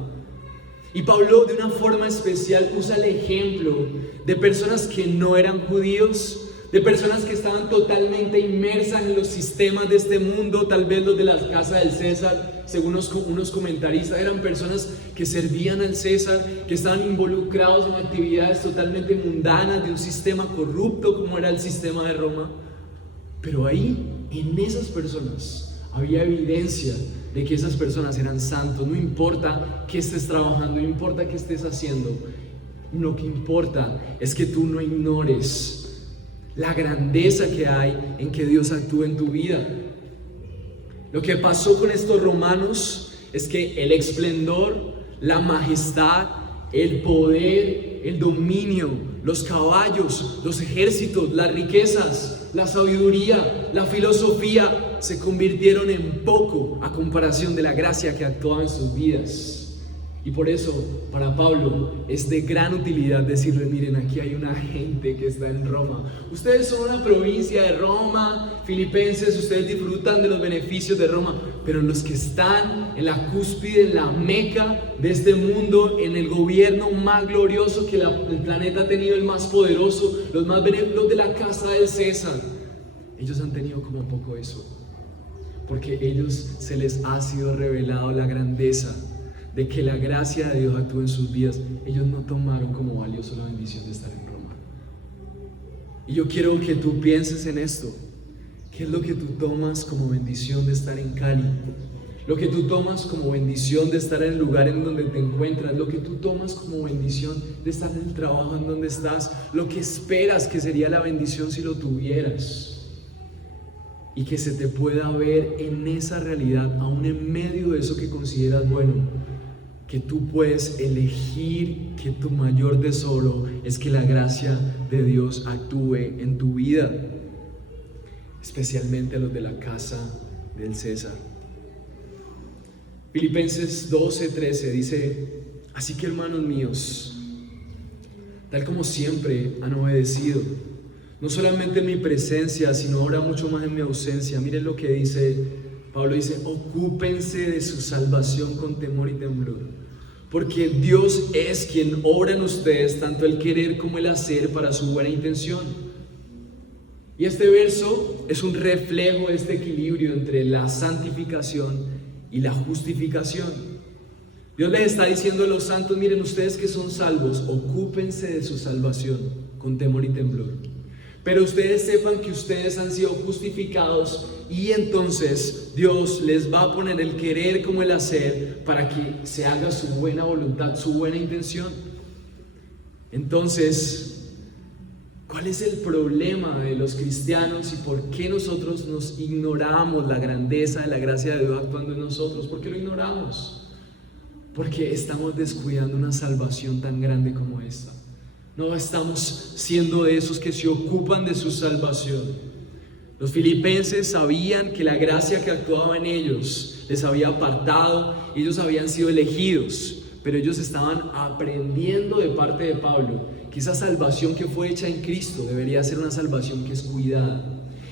Y Pablo, de una forma especial, usa el ejemplo de personas que no eran judíos, de personas que estaban totalmente inmersas en los sistemas de este mundo, tal vez los de la casa del César. Según unos comentaristas, eran personas que servían al César, que estaban involucrados en actividades totalmente mundanas de un sistema corrupto como era el sistema de Roma. Pero ahí, en esas personas, había evidencia de que esas personas eran santos. No importa qué estés trabajando, no importa qué estés haciendo, lo que importa es que tú no ignores la grandeza que hay en que Dios actúe en tu vida. Lo que pasó con estos romanos es que el esplendor, la majestad, el poder, el dominio, los caballos, los ejércitos, las riquezas, la sabiduría, la filosofía se convirtieron en poco a comparación de la gracia que actuaba en sus vidas. Y por eso, para Pablo, es de gran utilidad decirle: miren, aquí hay una gente que está en Roma. Ustedes son una provincia de Roma, filipenses, ustedes disfrutan de los beneficios de Roma, pero los que están en la cúspide, en la meca de este mundo, en el gobierno más glorioso que el planeta ha tenido, el más poderoso, los de la casa del César, ellos han tenido como poco eso, porque ellos se les ha sido revelado la grandeza de que la gracia de Dios actúa en sus vidas. Ellos no tomaron como valioso la bendición de estar en Roma. Y yo quiero que tú pienses en esto. ¿Qué es lo que tú tomas como bendición de estar en Cali? Lo que tú tomas como bendición de estar en el lugar en donde te encuentras, lo que tú tomas como bendición de estar en el trabajo en donde estás, lo que esperas que sería la bendición si lo tuvieras. Y que se te pueda ver en esa realidad, aún en medio de eso que consideras bueno, que tú puedes elegir que tu mayor tesoro es que la gracia de Dios actúe en tu vida, especialmente a los de la casa del César. Filipenses 12:13 dice: así que, hermanos míos, tal como siempre han obedecido, no solamente en mi presencia, sino ahora mucho más en mi ausencia. Miren lo que dice Pablo, dice: ocúpense de su salvación con temor y temblor, porque Dios es quien obra en ustedes tanto el querer como el hacer para su buena intención. Y este verso es un reflejo de este equilibrio entre la santificación y la justificación. Dios les está diciendo a los santos: miren, ustedes que son salvos, ocúpense de su salvación con temor y temblor. Pero ustedes sepan que ustedes han sido justificados, y entonces Dios les va a poner el querer como el hacer para que se haga su buena voluntad, su buena intención. Entonces, ¿cuál es el problema de los cristianos y por qué nosotros nos ignoramos la grandeza de la gracia de Dios actuando en nosotros? ¿Por qué lo ignoramos? Porque estamos descuidando una salvación tan grande como esta. No estamos siendo de esos que se ocupan de su salvación. Los filipenses sabían que la gracia que actuaba en ellos les había apartado, ellos habían sido elegidos, pero ellos estaban aprendiendo de parte de Pablo que esa salvación que fue hecha en Cristo debería ser una salvación que es cuidada.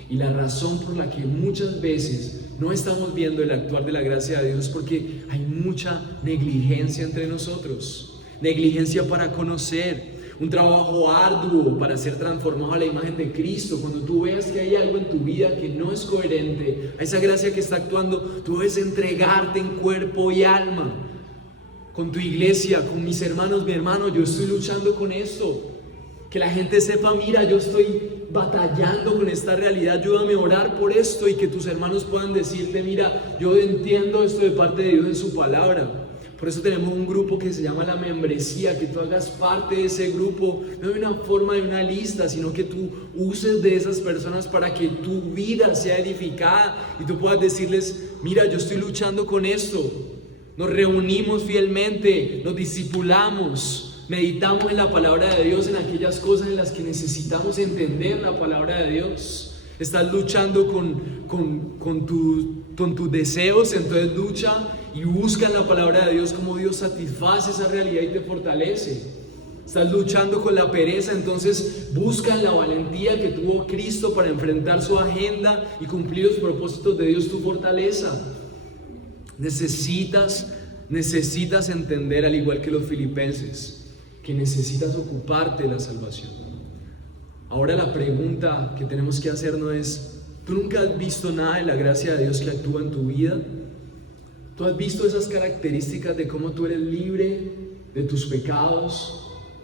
Y la razón por la que muchas veces no estamos viendo el actuar de la gracia de Dios es porque hay mucha negligencia entre nosotros, negligencia para conocer, un trabajo arduo para ser transformado a la imagen de Cristo. Cuando tú veas que hay algo en tu vida que no es coherente a esa gracia que está actuando, tú debes entregarte en cuerpo y alma. Con tu iglesia, con mis hermanos: mi hermano, yo estoy luchando con esto. Que la gente sepa: mira, yo estoy batallando con esta realidad, ayúdame a orar por esto. Y que tus hermanos puedan decirte: mira, yo entiendo esto de parte de Dios en su palabra. Por eso tenemos un grupo que se llama la membresía, que tú hagas parte de ese grupo, no de una forma de una lista, sino que tú uses de esas personas para que tu vida sea edificada y tú puedas decirles: mira, yo estoy luchando con esto. Nos reunimos fielmente, nos discipulamos, meditamos en la palabra de Dios, en aquellas cosas en las que necesitamos entender la palabra de Dios. Estás luchando con tus deseos, entonces lucha y busca en la palabra de Dios cómo Dios satisface esa realidad y te fortalece. Estás luchando con la pereza, entonces busca en la valentía que tuvo Cristo para enfrentar su agenda y cumplir los propósitos de Dios tu fortaleza. Necesitas necesitas entender, al igual que los filipenses, que necesitas ocuparte de la salvación. Ahora la pregunta que tenemos que hacernos es: ¿tú nunca has visto nada de la gracia de Dios que actúa en tu vida? ¿Tú has visto esas características de cómo tú eres libre de tus pecados?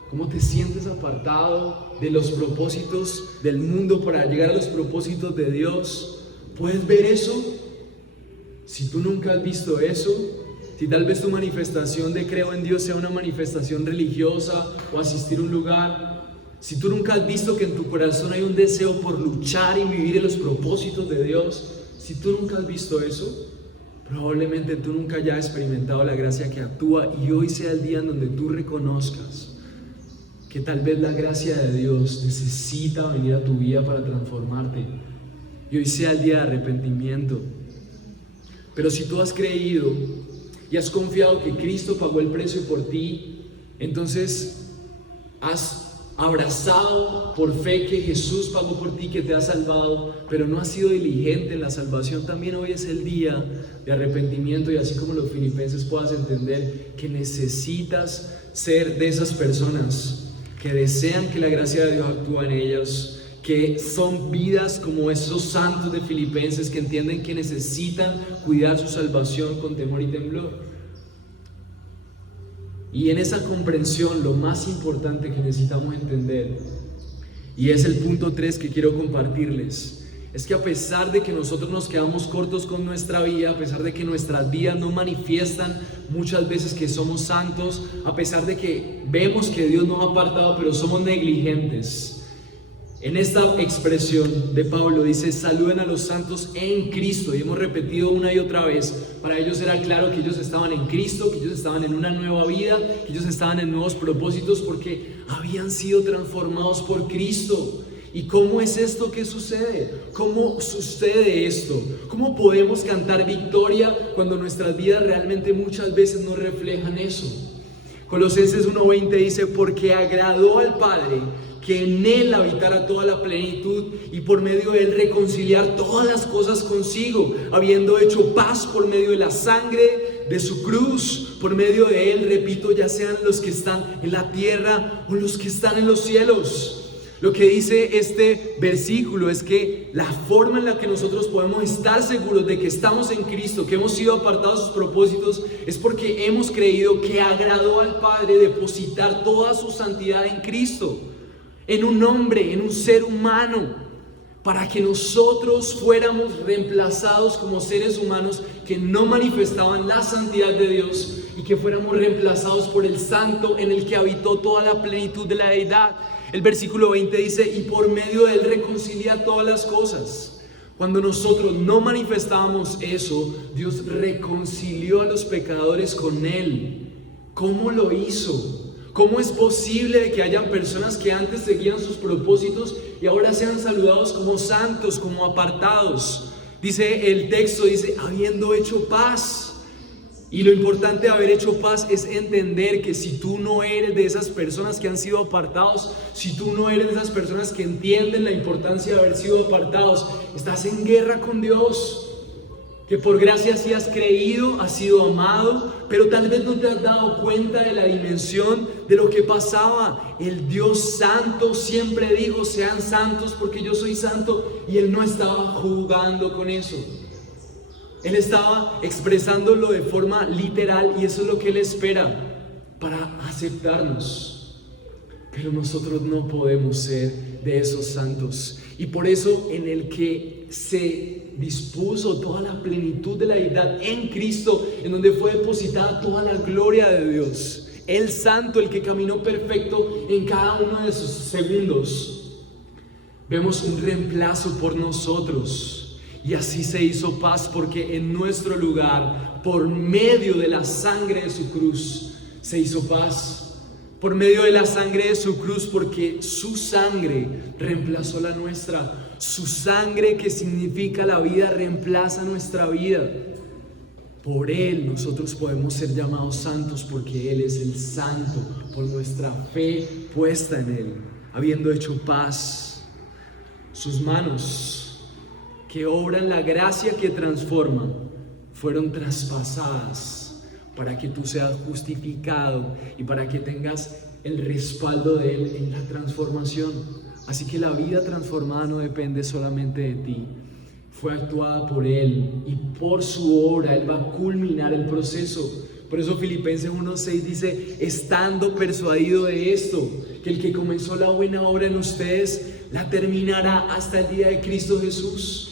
¿Cómo te sientes apartado de los propósitos del mundo para llegar a los propósitos de Dios? ¿Puedes ver eso? Si tú nunca has visto eso, si tal vez tu manifestación de creo en Dios sea una manifestación religiosa o asistir a un lugar, si tú nunca has visto que en tu corazón hay un deseo por luchar y vivir en los propósitos de Dios, si tú nunca has visto eso, probablemente tú nunca hayas experimentado la gracia que actúa, y hoy sea el día en donde tú reconozcas que tal vez la gracia de Dios necesita venir a tu vida para transformarte, y hoy sea el día de arrepentimiento. Pero si tú has creído y has confiado que Cristo pagó el precio por ti, entonces has abrazado por fe que Jesús pagó por ti, que te ha salvado, pero no has sido diligente en la salvación, también hoy es el día de arrepentimiento, y así como los filipenses puedas entender que necesitas ser de esas personas que desean que la gracia de Dios actúe en ellos, que son vidas como esos santos de Filipenses que entienden que necesitan cuidar su salvación con temor y temblor. Y en esa comprensión, lo más importante que necesitamos entender, y es el punto 3 que quiero compartirles, es que a pesar de que nosotros nos quedamos cortos con nuestra vida, a pesar de que nuestras vidas no manifiestan muchas veces que somos santos, a pesar de que vemos que Dios nos ha apartado, pero somos negligentes, en esta expresión de Pablo dice: saluden a los santos en Cristo, y hemos repetido una y otra vez. Para ellos era claro que ellos estaban en Cristo, que ellos estaban en una nueva vida, que ellos estaban en nuevos propósitos, porque habían sido transformados por Cristo. ¿Y cómo es esto que sucede? ¿Cómo sucede esto? ¿Cómo podemos cantar victoria cuando nuestras vidas realmente muchas veces no reflejan eso? Colosenses 1:20 dice: porque agradó al Padre que en Él habitara toda la plenitud, y por medio de Él reconciliar todas las cosas consigo, habiendo hecho paz por medio de la sangre de su cruz. Por medio de Él, repito, ya sean los que están en la tierra o los que están en los cielos. Lo que dice este versículo es que la forma en la que nosotros podemos estar seguros de que estamos en Cristo, que hemos sido apartados de sus propósitos, es porque hemos creído que agradó al Padre depositar toda su santidad en Cristo, en un hombre, en un ser humano, para que nosotros fuéramos reemplazados como seres humanos que no manifestaban la santidad de Dios, y que fuéramos reemplazados por el Santo en el que habitó toda la plenitud de la deidad. El versículo 20 dice: y por medio de Él reconcilia todas las cosas. Cuando nosotros no manifestábamos eso, Dios reconcilió a los pecadores con Él. ¿Cómo lo hizo? ¿Cómo es posible que hayan personas que antes seguían sus propósitos y ahora sean saludados como santos, como apartados? Dice el texto, dice: habiendo hecho paz. Y lo importante de haber hecho paz es entender que si tú no eres de esas personas que han sido apartados, si tú no eres de esas personas que entienden la importancia de haber sido apartados, estás en guerra con Dios. Que por gracia sí has creído, has sido amado, pero tal vez no te has dado cuenta de la dimensión de lo que pasaba. El Dios santo siempre dijo: sean santos porque yo soy santo, y Él no estaba jugando con eso. Él estaba expresándolo de forma literal, y eso es lo que Él espera para aceptarnos. Pero nosotros no podemos ser de esos santos, y por eso en el que se dispuso toda la plenitud de la deidad en Cristo, en donde fue depositada toda la gloria de Dios, el santo, el que caminó perfecto en cada uno de sus segundos, vemos un reemplazo por nosotros. Y así se hizo paz, porque en nuestro lugar, por medio de la sangre de su cruz, se hizo paz. Por medio de la sangre de su cruz, porque su sangre reemplazó la nuestra. Su sangre, que significa la vida, reemplaza nuestra vida. Por Él nosotros podemos ser llamados santos, porque Él es el santo, por nuestra fe puesta en Él, habiendo hecho paz. Sus manos, que obran la gracia que transforma, fueron traspasadas para que tú seas justificado y para que tengas el respaldo de Él en la transformación. Así que la vida transformada no depende solamente de ti. Fue actuada por Él y por su obra Él va a culminar el proceso. Por eso Filipenses 1:6 dice: estando persuadido de esto, que el que comenzó la buena obra en ustedes la terminará hasta el día de Cristo Jesús.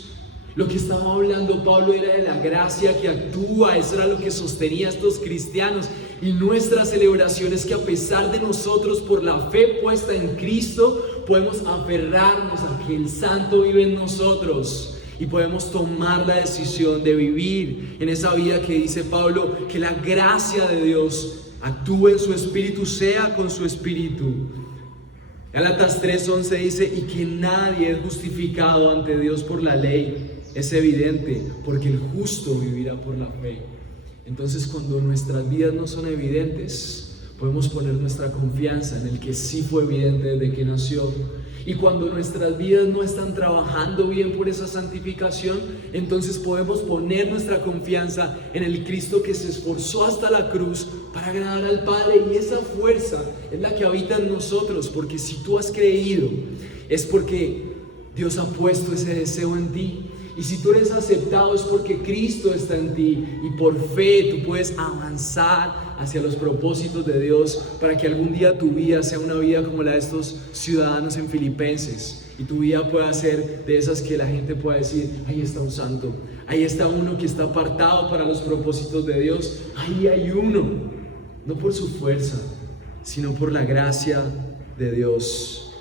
Lo que estaba hablando Pablo era de la gracia que actúa. Eso era lo que sostenía a estos cristianos. Y nuestra celebración es que a pesar de nosotros, por la fe puesta en Cristo, podemos aferrarnos a que el Santo vive en nosotros. Y podemos tomar la decisión de vivir en esa vida que dice Pablo, que la gracia de Dios actúe en su espíritu, sea con su espíritu. Gálatas 3:11 dice: y que nadie es justificado ante Dios por la ley. Es evidente, porque el justo vivirá por la fe. Entonces, cuando nuestras vidas no son evidentes, podemos poner nuestra confianza en el que sí fue evidente desde que nació. Y cuando nuestras vidas no están trabajando bien por esa santificación, entonces podemos poner nuestra confianza en el Cristo que se esforzó hasta la cruz para agradar al Padre. Y esa fuerza es la que habita en nosotros, porque si tú has creído, es porque Dios ha puesto ese deseo en ti. Y si tú eres aceptado, es porque Cristo está en ti. Y por fe tú puedes avanzar hacia los propósitos de Dios, para que algún día tu vida sea una vida como la de estos ciudadanos en Filipenses. Y tu vida pueda ser de esas que la gente pueda decir: ahí está un santo, ahí está uno que está apartado para los propósitos de Dios. Ahí hay uno, no por su fuerza, sino por la gracia de Dios.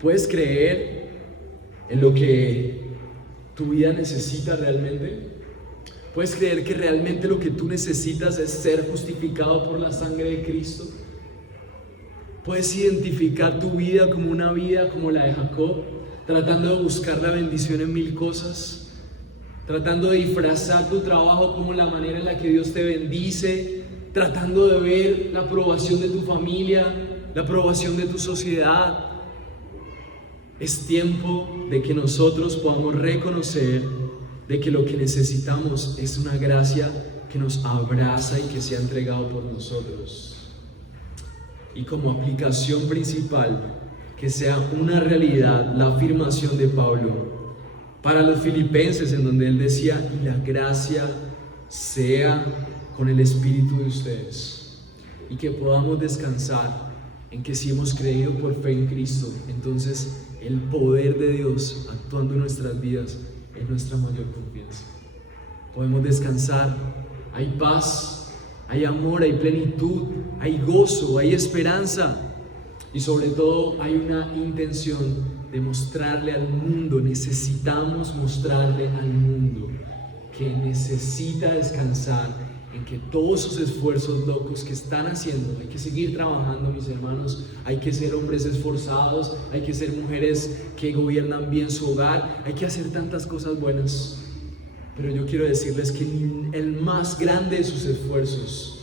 ¿Puedes creer en lo que tu vida necesita realmente? ¿Puedes creer que realmente lo que tú necesitas es ser justificado por la sangre de Cristo? ¿Puedes identificar tu vida como una vida como la de Jacob, tratando de buscar la bendición en mil cosas? Tratando de disfrazar tu trabajo como la manera en la que Dios te bendice, tratando de ver la aprobación de tu familia, la aprobación de tu sociedad. Es tiempo de que nosotros podamos reconocer de que lo que necesitamos es una gracia que nos abraza y que se ha entregado por nosotros. Y como aplicación principal, que sea una realidad la afirmación de Pablo para los filipenses, en donde él decía: y la gracia sea con el espíritu de ustedes. Y que podamos descansar en que si hemos creído por fe en Cristo, entonces el poder de Dios actuando en nuestras vidas es nuestra mayor confianza. Podemos descansar. Hay paz, hay amor, hay plenitud, hay gozo, hay esperanza. Y sobre todo hay una intención de mostrarle al mundo. Necesitamos mostrarle al mundo que necesita descansar en que todos esos esfuerzos locos que están haciendo, hay que seguir trabajando, mis hermanos. Hay que ser hombres esforzados, hay que ser mujeres que gobiernan bien su hogar, hay que hacer tantas cosas buenas. Pero yo quiero decirles que el más grande de sus esfuerzos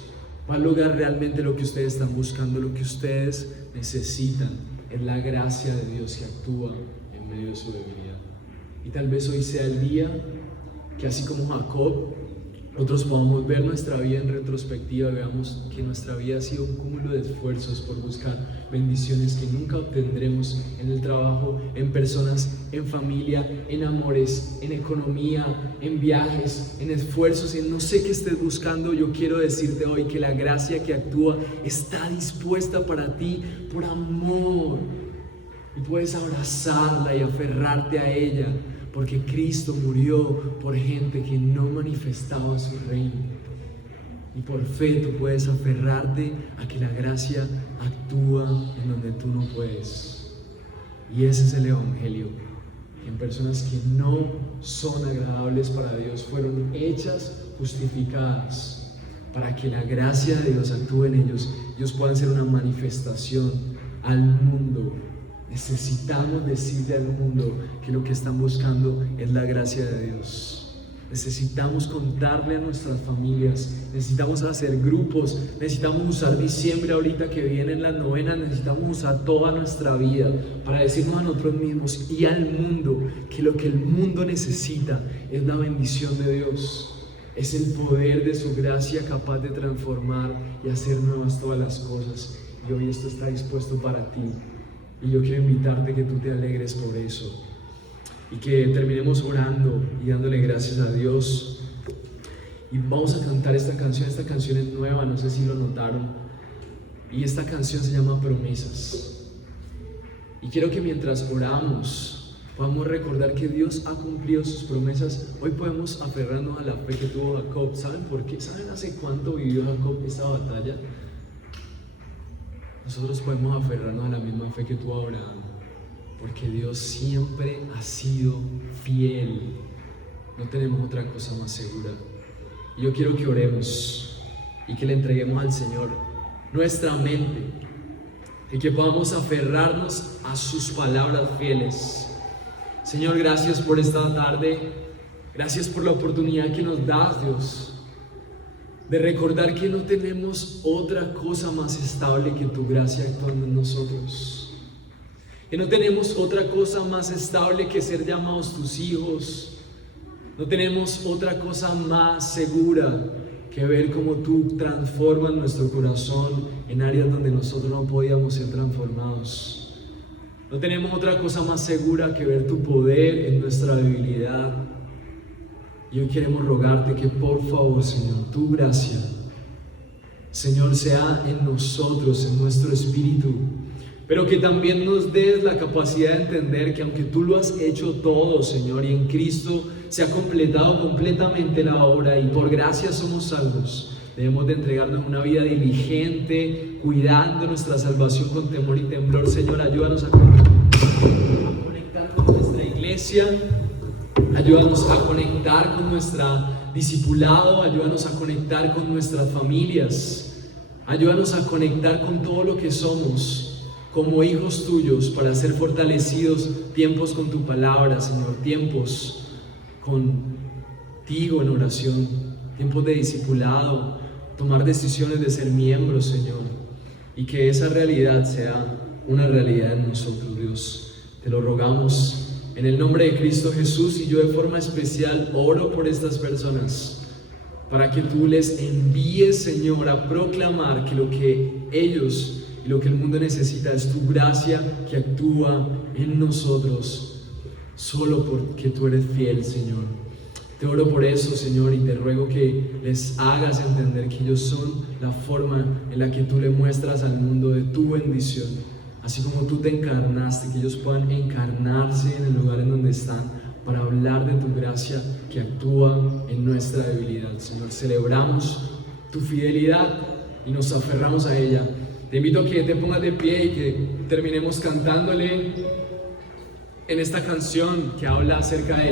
va a lograr realmente lo que ustedes están buscando. Lo que ustedes necesitan es la gracia de Dios que actúa en medio de su debilidad. Y tal vez hoy sea el día que, así como Jacob, nosotros podamos ver nuestra vida en retrospectiva, veamos que nuestra vida ha sido un cúmulo de esfuerzos por buscar bendiciones que nunca obtendremos en el trabajo, en personas, en familia, en amores, en economía, en viajes, en esfuerzos, en no sé qué estés buscando. Yo quiero decirte hoy que la gracia que actúa está dispuesta para ti por amor, y puedes abrazarla y aferrarte a ella, porque Cristo murió por gente que no manifestaba su reino. Y por fe tú puedes aferrarte a que la gracia actúa en donde tú no puedes. Y ese es el evangelio, que en personas que no son agradables para Dios fueron hechas justificadas, para que la gracia de Dios actúe en ellos. Ellos puedan ser una manifestación al mundo. Necesitamos decirle al mundo que lo que están buscando es la gracia de Dios. Necesitamos contarle a nuestras familias, necesitamos hacer grupos, necesitamos usar diciembre ahorita que vienen las novenas, necesitamos usar toda nuestra vida para decirnos a nosotros mismos y al mundo que lo que el mundo necesita es la bendición de Dios, Es el poder de su gracia capaz de transformar y hacer nuevas todas las cosas. Y hoy esto está dispuesto para ti. Y yo quiero invitarte que tú te alegres por eso. Y que terminemos orando y dándole gracias a Dios. Y vamos a cantar esta canción. Esta canción es nueva, no sé si lo notaron. Y esta canción se llama Promesas. Y quiero que mientras oramos podamos recordar que Dios ha cumplido sus promesas. Hoy podemos aferrarnos a la fe que tuvo Jacob. ¿Saben por qué? ¿Saben hace cuánto vivió Jacob esa batalla? Nosotros podemos aferrarnos a la misma fe que tuvo Abraham, porque Dios siempre ha sido fiel. No tenemos otra cosa más segura. Y yo quiero que oremos y que le entreguemos al Señor nuestra mente y que podamos aferrarnos a sus palabras fieles. Señor, gracias por esta tarde. Gracias por la oportunidad que nos das, Dios, de recordar que no tenemos otra cosa más estable que tu gracia actuando en nosotros. Que no tenemos otra cosa más estable que ser llamados tus hijos. No tenemos otra cosa más segura que ver cómo tú transformas nuestro corazón en áreas donde nosotros no podíamos ser transformados. No tenemos otra cosa más segura que ver tu poder en nuestra debilidad. Y hoy queremos rogarte que por favor, Señor, tu gracia, Señor, sea en nosotros, en nuestro espíritu, pero que también nos des la capacidad de entender que aunque tú lo has hecho todo, Señor, y en Cristo se ha completado completamente la obra y por gracia somos salvos, debemos de entregarnos una vida diligente, cuidando nuestra salvación con temor y temblor. Señor, ayúdanos a conectar con nuestra iglesia, ayúdanos a conectar con nuestro discipulado, ayúdanos a conectar con nuestras familias, ayúdanos a conectar con todo lo que somos como hijos tuyos para ser fortalecidos, tiempos con tu palabra, Señor, tiempos contigo en oración, tiempos de discipulado, tomar decisiones de ser miembros, Señor, y que esa realidad sea una realidad en nosotros, Dios. Te lo rogamos en el nombre de Cristo Jesús, y yo de forma especial oro por estas personas para que tú les envíes, Señor, a proclamar que lo que ellos y lo que el mundo necesita es tu gracia que actúa en nosotros solo porque tú eres fiel, Señor. Te oro por eso, Señor, y te ruego que les hagas entender que ellos son la forma en la que tú le muestras al mundo de tu bendición. Así como tú te encarnaste, que ellos puedan encarnarse en el lugar en donde están para hablar de tu gracia que actúa en nuestra debilidad. Señor, celebramos tu fidelidad y nos aferramos a ella. Te invito a que te pongas de pie y que terminemos cantándole en esta canción que habla acerca de